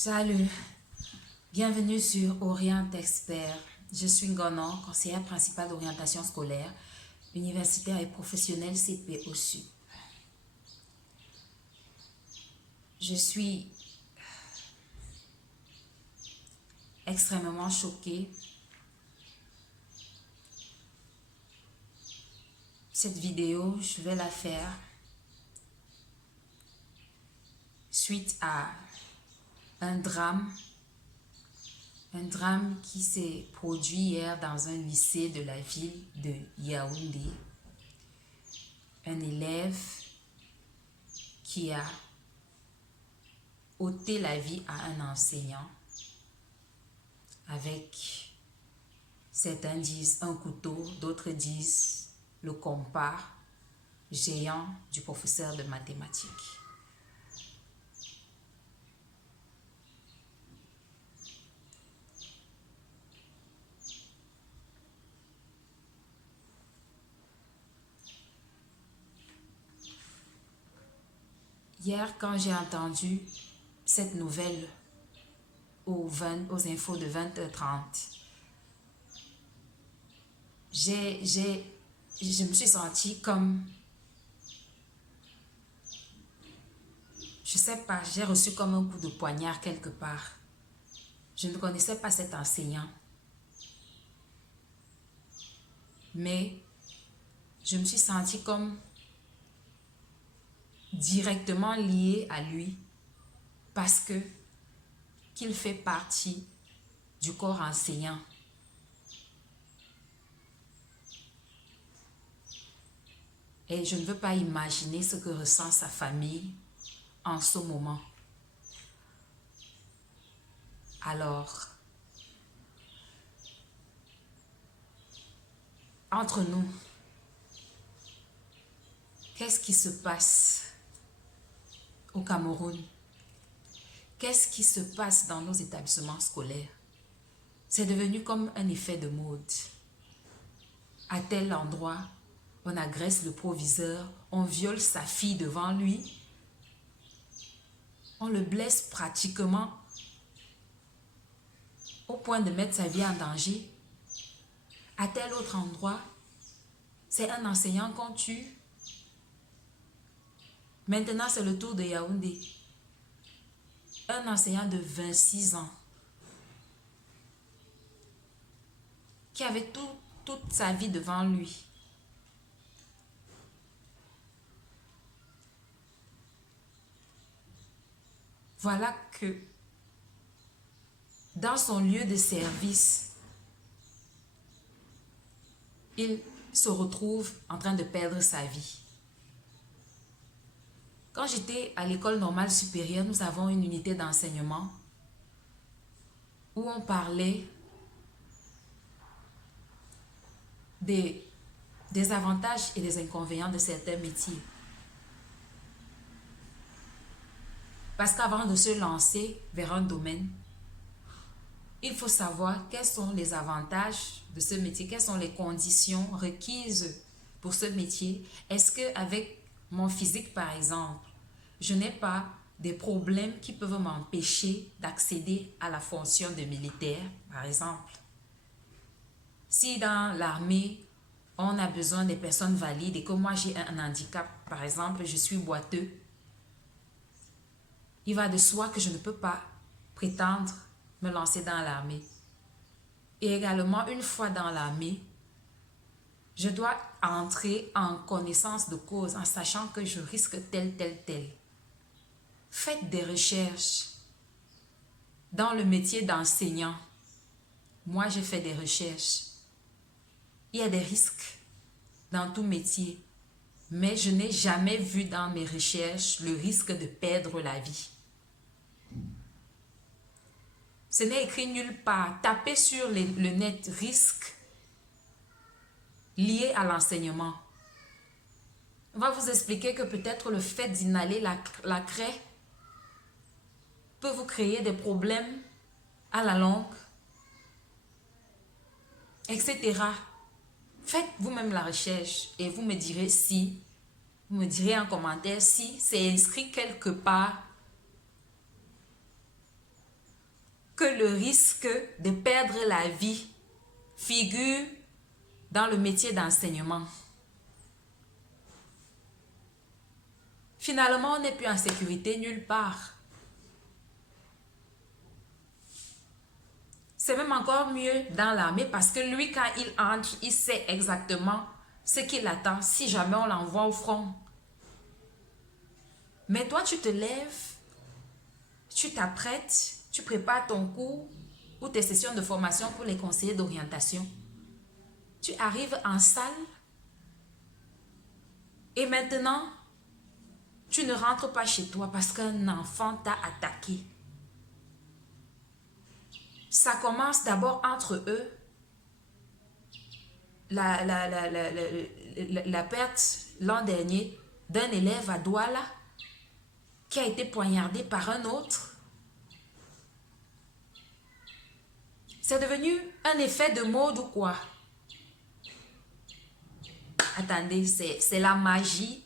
Salut, bienvenue sur Orient Expert. Je suis Ngonon, conseillère principale d'orientation scolaire, universitaire et professionnelle CP au SUP. Je suis extrêmement choquée. Cette vidéo, je vais la faire suite à un drame qui s'est produit hier dans un lycée de la ville de Yaoundé. Un élève qui a ôté la vie à un enseignant avec, certains disent un couteau, d'autres disent le compas géant du professeur de mathématiques. Hier, quand j'ai entendu cette nouvelle aux infos de 20h30, je me suis sentie comme, je sais pas, j'ai reçu comme un coup de poignard quelque part. Je ne connaissais pas cet enseignant, mais je me suis sentie comme directement liée à lui parce que qu'il fait partie du corps enseignant. Et je ne veux pas imaginer ce que ressent sa famille en ce moment. Alors, entre nous, qu'est-ce qui se passe au Cameroun? Qu'est-ce qui se passe dans nos établissements scolaires? C'est devenu comme un effet de mode. À tel endroit, on agresse le proviseur, on viole sa fille devant lui, on le blesse pratiquement au point de mettre sa vie en danger. À tel autre endroit, c'est un enseignant qu'on tue. Maintenant, c'est le tour de Yaoundé. Un enseignant de 26 ans qui avait toute sa vie devant lui. Voilà que dans son lieu de service, il se retrouve en train de perdre sa vie. Quand j'étais à l'école normale supérieure, nous avons une unité d'enseignement où on parlait des avantages et des inconvénients de certains métiers. Parce qu'avant de se lancer vers un domaine, il faut savoir quels sont les avantages de ce métier, quelles sont les conditions requises pour ce métier. Est-ce qu'avec mon physique, par exemple, je n'ai pas des problèmes qui peuvent m'empêcher d'accéder à la fonction de militaire, par exemple? Si dans l'armée, on a besoin des personnes valides et que moi j'ai un handicap, par exemple, je suis boiteux, il va de soi que je ne peux pas prétendre me lancer dans l'armée. Et également, une fois dans l'armée, je dois entrer en connaissance de cause, en sachant que je risque tel. Faites des recherches dans le métier d'enseignant. Moi, j'ai fait des recherches. Il y a des risques dans tout métier, mais je n'ai jamais vu dans mes recherches le risque de perdre la vie. Ce n'est écrit nulle part. Tapez sur le net risque lié à l'enseignement. On va vous expliquer que peut-être le fait d'inhaler la craie peut vous créer des problèmes à la longue, etc. Faites vous-même la recherche et vous me direz si, vous me direz en commentaire si c'est inscrit quelque part que le risque de perdre la vie figure dans le métier d'enseignement. Finalement, on n'est plus en sécurité nulle part. C'est même encore mieux dans l'armée parce que lui, quand il entre, il sait exactement ce qu'il attend si jamais on l'envoie au front. Mais toi, tu te lèves, tu t'apprêtes, tu prépares ton cours ou tes sessions de formation pour les conseillers d'orientation. Tu arrives en salle et maintenant, tu ne rentres pas chez toi parce qu'un enfant t'a attaqué. Ça commence d'abord entre eux. La perte l'an dernier d'un élève à Douala qui a été poignardé par un autre. C'est devenu un effet de mode ou quoi? Attendez, c'est la magie.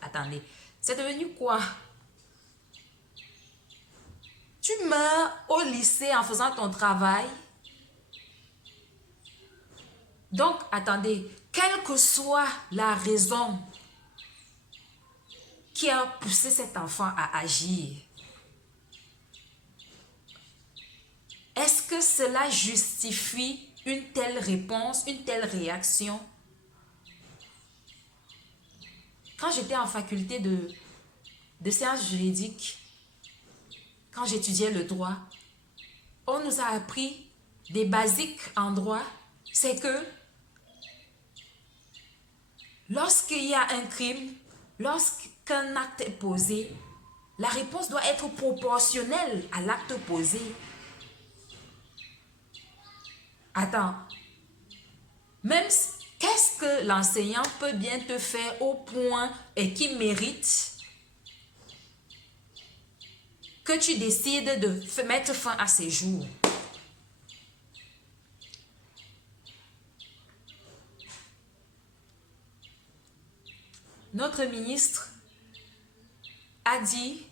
Attendez. C'est devenu quoi? Tu meurs au lycée en faisant ton travail. Donc, attendez, quelle que soit la raison qui a poussé cet enfant à agir, est-ce que cela justifie une telle réponse, une telle réaction? Quand j'étais en faculté de sciences juridiques, quand j'étudiais le droit, on nous a appris des basiques en droit. C'est que lorsqu'il y a un crime, lorsqu'un acte est posé, la réponse doit être proportionnelle à l'acte posé. Attends, même qu'est-ce que l'enseignant peut bien te faire au point et qui mérite que tu décides de mettre fin à ses jours? Notre ministre a dit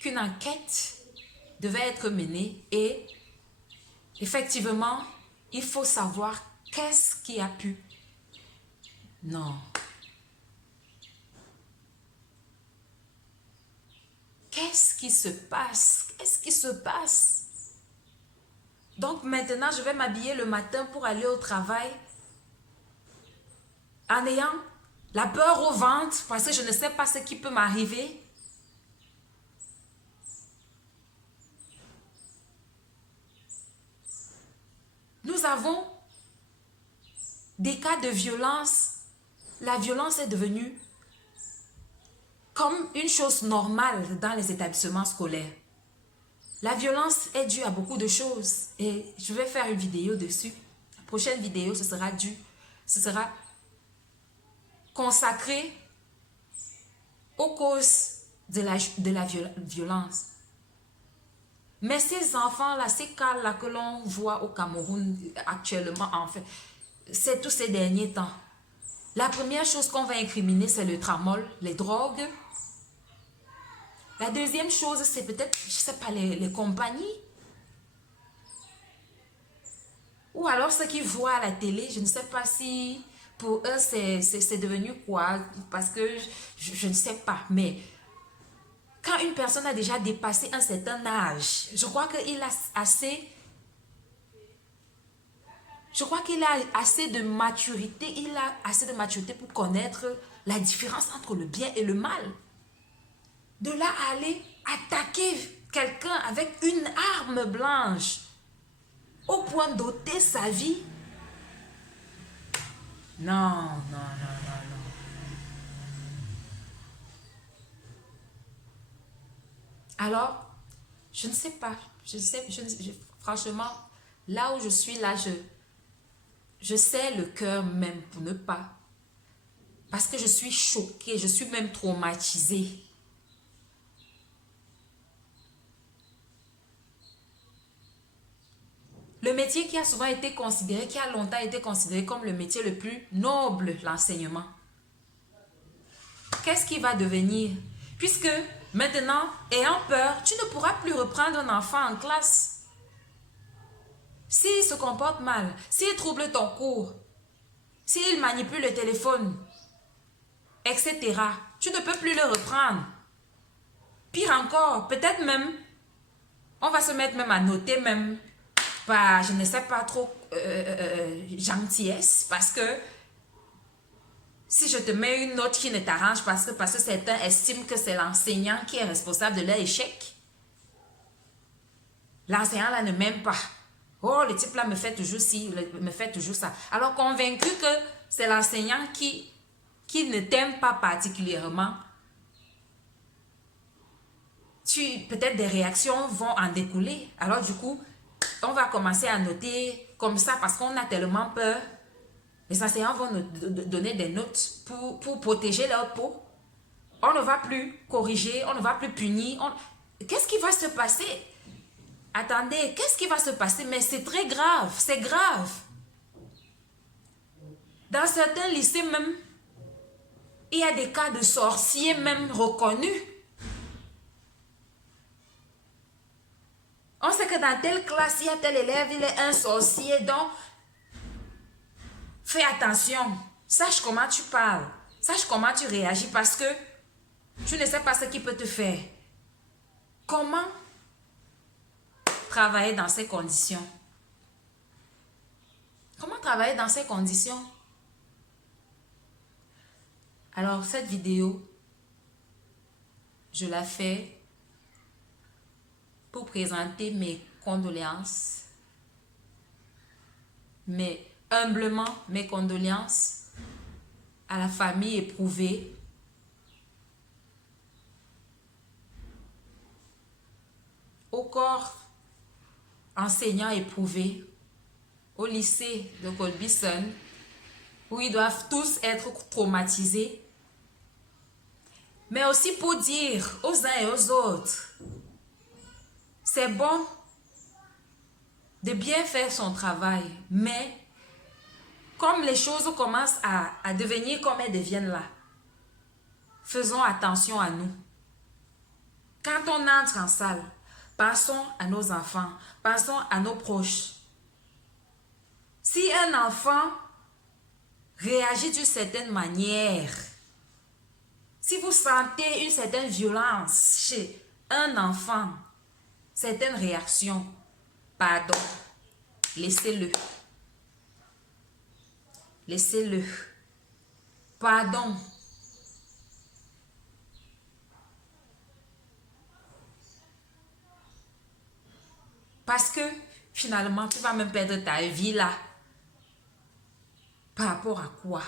qu'une enquête devait être menée et effectivement, il faut savoir qu'est-ce qui a pu. Non. Qu'est-ce qui se passe? Qu'est-ce qui se passe? Donc maintenant, je vais m'habiller le matin pour aller au travail en ayant la peur au ventre parce que je ne sais pas ce qui peut m'arriver. Nous avons des cas de violence. La violence est devenue comme une chose normale dans les établissements scolaires. La violence est due à beaucoup de choses et je vais faire une vidéo dessus. La prochaine vidéo, ce sera consacré aux causes de la violence. Mais ces enfants-là, ces cas-là que l'on voit au Cameroun actuellement, en fait, c'est tous ces derniers temps. La première chose qu'on va incriminer, c'est le tramol, les drogues. La deuxième chose, c'est peut-être, je ne sais pas, les compagnies. Ou alors ceux qui voient à la télé, je ne sais pas si pour eux c'est devenu quoi, parce que je ne sais pas. Mais quand une personne a déjà dépassé un certain âge, je crois qu'il a assez... Je crois qu'il a assez de maturité, pour connaître la différence entre le bien et le mal. De là à aller attaquer quelqu'un avec une arme blanche au point d'ôter sa vie. Non. Alors, je ne sais pas. Franchement, là où je suis, là, je sais le cœur même pour ne pas. Parce que je suis choquée, je suis même traumatisée. Le métier qui a souvent été considéré, qui a longtemps été considéré comme le métier le plus noble, l'enseignement. Qu'est-ce qui va devenir? Puisque maintenant, ayant peur, tu ne pourras plus reprendre un enfant en classe. S'il se comporte mal, s'il trouble ton cours, s'il manipule le téléphone, etc., tu ne peux plus le reprendre. Pire encore, peut-être même, on va se mettre même à noter même par, je ne sais pas trop, gentillesse, parce que si je te mets une note qui ne t'arrange parce que certains estiment que c'est l'enseignant qui est responsable de leur échec, l'enseignant là ne m'aime pas. Oh, le type là me fait toujours ci, me fait toujours ça. Alors convaincu que c'est l'enseignant qui ne t'aime pas particulièrement, peut-être des réactions vont en découler. Alors du coup, on va commencer à noter comme ça parce qu'on a tellement peur. Les enseignants vont nous donner des notes pour protéger leur peau. On ne va plus corriger, on ne va plus punir. Qu'est-ce qui va se passer? Attendez, qu'est-ce qui va se passer? Mais c'est très grave, c'est grave. Dans certains lycées même, il y a des cas de sorciers même reconnus. On sait que dans telle classe, il y a tel élève, il est un sorcier, donc fais attention. Sache comment tu parles. Sache comment tu réagis parce que tu ne sais pas ce qu'il peut te faire. Comment travailler dans ces conditions? Comment travailler dans ces conditions? Alors, cette vidéo, je la fais pour présenter mes condoléances, mais humblement mes condoléances à la famille éprouvée, au corps enseignant éprouvé, au lycée de Colbison, où ils doivent tous être traumatisés, mais aussi pour dire aux uns et aux autres, c'est bon de bien faire son travail, mais comme les choses commencent à devenir comme elles deviennent là, faisons attention à nous. Quand on entre en salle, pensons à nos enfants, pensons à nos proches. Si un enfant réagit d'une certaine manière, si vous sentez une certaine violence chez un enfant, certaines réactions, pardon, laissez-le. Laissez-le. Pardon. Parce que finalement, tu vas même perdre ta vie là. Par rapport à quoi?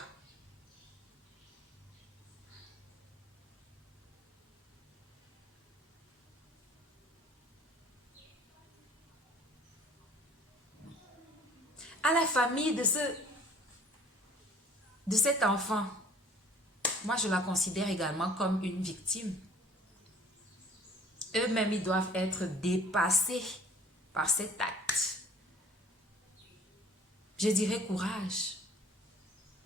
À la famille de cet enfant, moi je la considère également comme une victime. Eux-mêmes, ils doivent être dépassés par cet acte. Je dirais courage.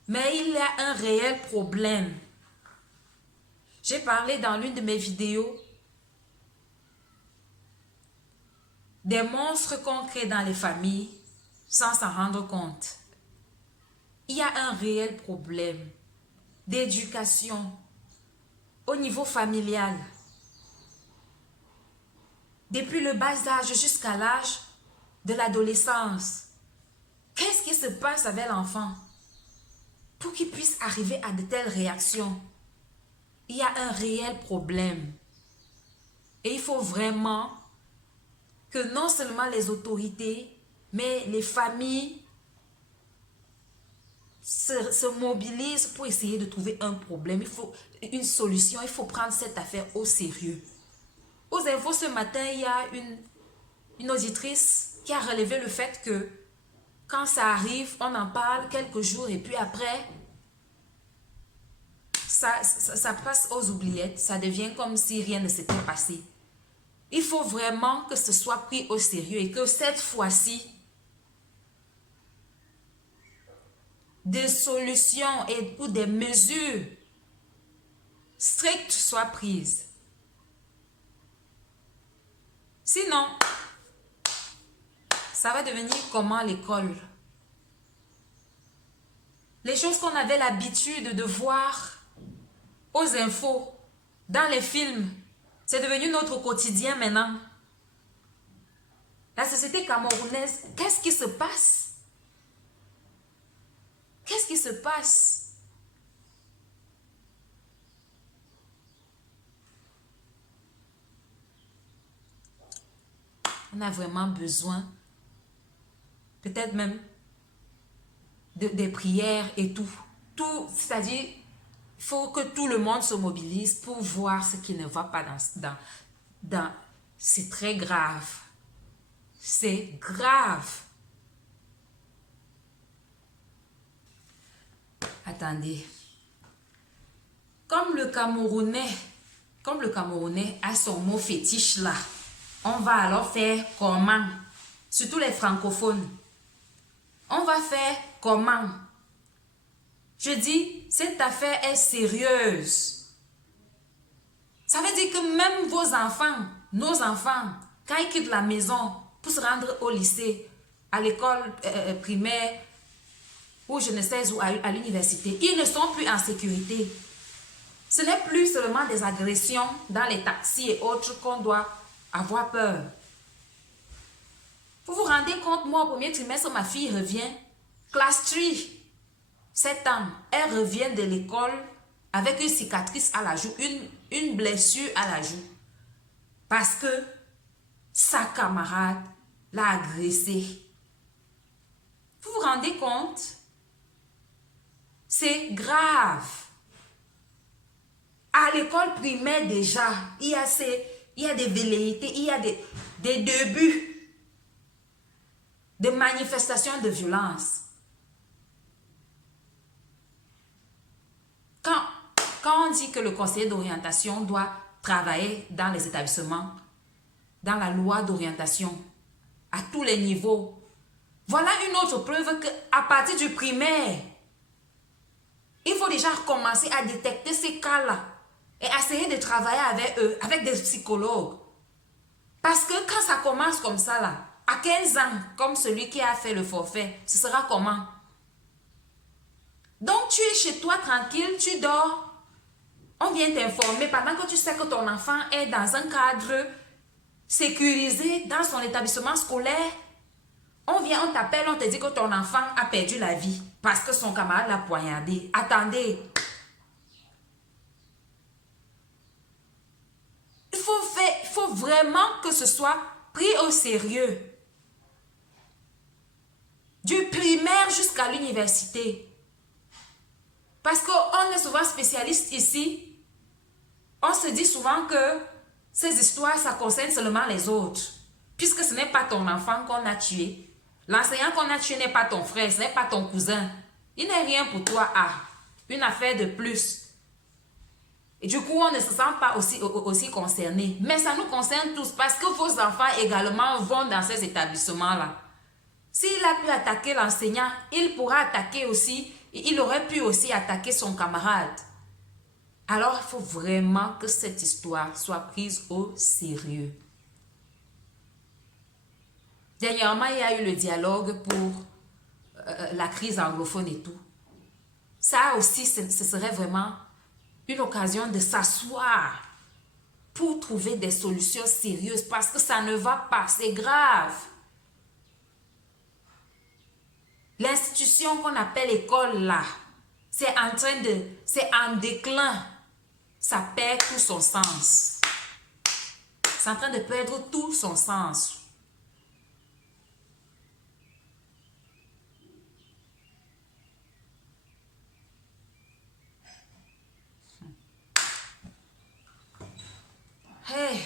Mais il y a un réel problème. J'ai parlé dans l'une de mes vidéos des monstres qu'on crée dans les familles sans s'en rendre compte. Il y a un réel problème d'éducation au niveau familial. Depuis le bas âge jusqu'à l'âge de l'adolescence. Qu'est-ce qui se passe avec l'enfant pour qu'il puisse arriver à de telles réactions? Il y a un réel problème. Et il faut vraiment que non seulement les autorités, mais les familles se mobilisent pour essayer de trouver un problème. Il faut une solution. Il faut prendre cette affaire au sérieux. Aux infos ce matin, il y a une auditrice qui a relevé le fait que quand ça arrive, on en parle quelques jours et puis après, ça passe aux oubliettes. Ça devient comme si rien ne s'était passé. Il faut vraiment que ce soit pris au sérieux et que cette fois-ci, des solutions ou des mesures strictes soient prises. Sinon, ça va devenir comment l'école? Les choses qu'on avait l'habitude de voir aux infos, dans les films, c'est devenu notre quotidien maintenant. La société camerounaise, qu'est-ce qui se passe? Qu'est-ce qui se passe? On a vraiment besoin, peut-être même, des prières et tout. Tout, c'est-à-dire, il faut que tout le monde se mobilise pour voir ce qui ne va pas dans c'est très grave. C'est grave. Attendez. Comme le Camerounais a son mot fétiche là, on va alors faire comment? Surtout les francophones. On va faire comment? Je dis, cette affaire est sérieuse. Ça veut dire que même vos enfants, nos enfants, quand ils quittent la maison pour se rendre au lycée, à l'école primaire, ou je ne sais où, à l'université, ils ne sont plus en sécurité. Ce n'est plus seulement des agressions dans les taxis et autres qu'on doit avoir peur. Vous vous rendez compte, moi, au premier trimestre, ma fille revient, classe 3, 7 ans, elle revient de l'école avec une cicatrice à la joue, une blessure à la joue. Parce que sa camarade l'a agressée. Vous vous rendez compte? C'est grave. À l'école primaire déjà, il y a des velléités, il y a des débuts de manifestations de violence. Quand on dit que le conseiller d'orientation doit travailler dans les établissements, dans la loi d'orientation, à tous les niveaux, voilà une autre preuve qu'à partir du primaire, il faut déjà commencer à détecter ces cas-là et essayer de travailler avec eux, avec des psychologues. Parce que quand ça commence comme ça, là, à 15 ans, comme celui qui a fait le forfait, ce sera comment? Donc, tu es chez toi tranquille, tu dors. On vient t'informer pendant que tu sais que ton enfant est dans un cadre sécurisé dans son établissement scolaire. On vient, on t'appelle, on te dit que ton enfant a perdu la vie parce que son camarade l'a poignardé. Attendez. Il faut vraiment que ce soit pris au sérieux. Du primaire jusqu'à l'université. Parce qu'on est souvent spécialiste ici. On se dit souvent que ces histoires, ça concerne seulement les autres. Puisque ce n'est pas ton enfant qu'on a tué. L'enseignant qu'on a tué n'est pas ton frère, ce n'est pas ton cousin. Il n'est rien pour toi. Ah, une affaire de plus. Et du coup, on ne se sent pas aussi concerné. Mais ça nous concerne tous parce que vos enfants également vont dans ces établissements-là. S'il a pu attaquer l'enseignant, il pourra attaquer aussi, il aurait pu aussi attaquer son camarade. Alors, il faut vraiment que cette histoire soit prise au sérieux. Dernièrement, il y a eu le dialogue pour la crise anglophone et tout. Ça aussi, ce serait vraiment une occasion de s'asseoir pour trouver des solutions sérieuses parce que ça ne va pas, c'est grave. L'institution qu'on appelle école là, c'est en déclin. Ça perd tout son sens. C'est en train de perdre tout son sens. Hey.